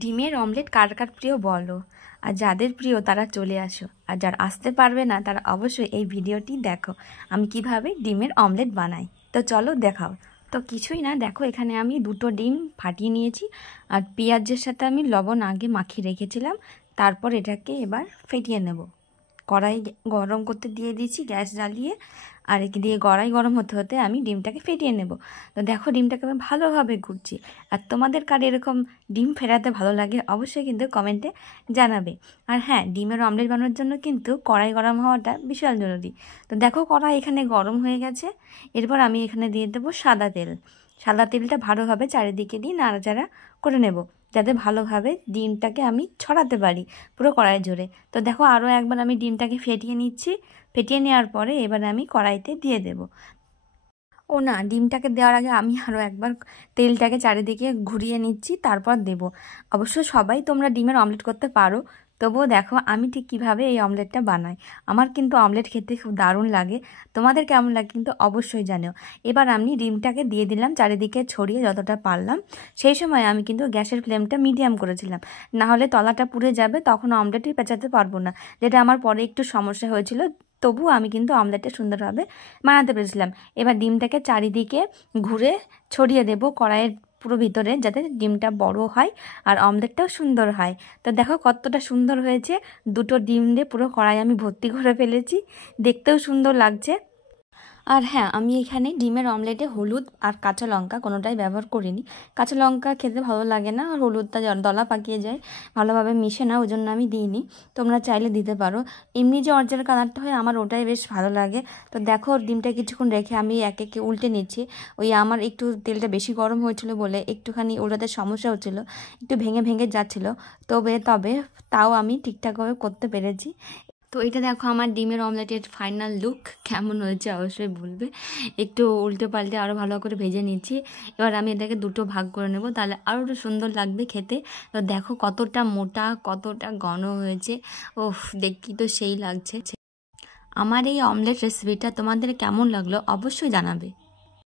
ডিমের অমলেট কার কার প্রিয় বলো, আর যাদের প্রিয় তারা চলে আসো, আর যারা আসতে পারবে না তারা অবশ্যই এই ভিডিওটি দেখো আমি কিভাবে ডিমের অমলেট বানাই। তো চলো দেখাও। তো কিছুই না, দেখো এখানে আমি 2টো ডিম ফাটিয়ে নিয়েছি, আর পেঁয়াজের সাথে আমি লবণ আগে মাখিয়ে রেখেছিলাম। তারপর এটাকে এবার ফেটিয়ে নেব। কড়াই গরম করতে দিয়ে দিয়েছি গ্যাস জ্বালিয়ে, আর একে দিয়ে কড়াই গরম হতে হতে আমি ডিমটাকে ফেটিয়ে নেব। তো দেখো ডিমটাকে আমি ভালোভাবে ঘুরছি। আর তোমাদের কার এরকম ডিম ফেটাতে ভালো লাগে অবশ্যই কিন্তু কমেন্টে জানাবে। আর হ্যাঁ, ডিমের অমলেট বানানোর জন্য কিন্তু কড়াই গরম হওয়াটা বিশাল জরুরি। তো দেখো কড়াই এখানে গরম হয়ে গেছে। এরপর আমি এখানে দিয়ে দেবো সাদা তেল। সাদা তেলটা ভালোভাবে চারিদিকে দিয়ে নাড়াচাড়া করে নেব, যাতে ভালোভাবে ডিমটাকে আমি ছড়াতে পারি পুরো কড়াই জুড়ে। তো দেখো আরও একবার আমি ডিমটাকে ফেটিয়ে নিচ্ছি। ফেটিয়ে নেওয়ার পরে এবার আমি কড়াইতে দিয়ে দেব। ও না, ডিমটাকে দেওয়ার আগে আমি আরও একবার তেলটাকে চারিদিকে ঘুরিয়ে নিচ্ছি, তারপর দেব। অবশ্য সবাই তোমরা ডিমের অমলেট করতে পারো, তবুও দেখো আমি ঠিক কীভাবে এই অমলেটটা বানাই। আমার কিন্তু অমলেট খেতে খুব দারুণ লাগে। তোমাদের কেমন লাগে কিন্তু অবশ্যই জানিও। এবার আমি ডিমটাকে দিয়ে দিলাম চারিদিকে ছড়িয়ে যতটা পারলাম। সেই সময় আমি কিন্তু গ্যাসের ফ্লেমটা মিডিয়াম করেছিলাম, না হলে তলাটা পুড়ে যাবে, তখন অমলেটই পেঁচাতে পারবো না, যেটা আমার পরে একটু সমস্যা হয়েছিল। তবুও আমি কিন্তু অমলেটটা সুন্দরভাবে বানাতে পেরেছিলাম। এবার ডিমটাকে চারিদিকে ঘুরে ছড়িয়ে দেব কড়াইয়ের পুরো ভিতরে, যাতে ডিমটা বড় হয় আর অমলেটটাও সুন্দর হয়। তো দেখো কতটা সুন্দর হয়েছে। 2টো ডিম দিয়ে পুরো কড়াই আমি ভর্তি করে ফেলেছি, দেখতেও সুন্দর লাগছে। আর হ্যাঁ, আমি এখানে ডিমের অমলেটে হলুদ আর কাঁচা লঙ্কা কোনোটাই ব্যবহার করিনি। কাঁচা লঙ্কা খেতে ভালো লাগে না, আর হলুদটা দলা পাকিয়ে যায়, ভালোভাবে মিশে না, ওই জন্য আমি দিইনি। তোমরা চাইলে দিতে পারো। এমনি যে অরিজিনাল কালারটা হয় আমার ওটাই বেশ ভালো লাগে। তো দেখো ডিমটা কিছুক্ষণ রেখে আমি একে একে উল্টে নিচ্ছি। ওই আমার একটু তেলটা বেশি গরম হয়েছিল বলে একটুখানি ওটাতে সমস্যা হচ্ছিলো, একটু ভেঙে ভেঙে যাচ্ছিলো। তবে তাও আমি ঠিকঠাকভাবে করতে পেরেছি। তো এটা দেখো আমার ডিমের অমলেটের ফাইনাল লুক কেমন হয়েছে অবশ্যই বলবে। একটু উল্টে পাল্টে আরও ভালো করে ভেজে নিচ্ছি। এবার আমি এটাকে 2টো ভাগ করে নেব, তাহলে আরও একটু সুন্দর লাগবে খেতে। তো দেখো কতটা মোটা কতটা ঘন হয়েছে, ওফ দেখি তো সেই লাগছে। আমার এই অমলেট রেসিপিটা তোমাদের কেমন লাগলো অবশ্যই জানাবে।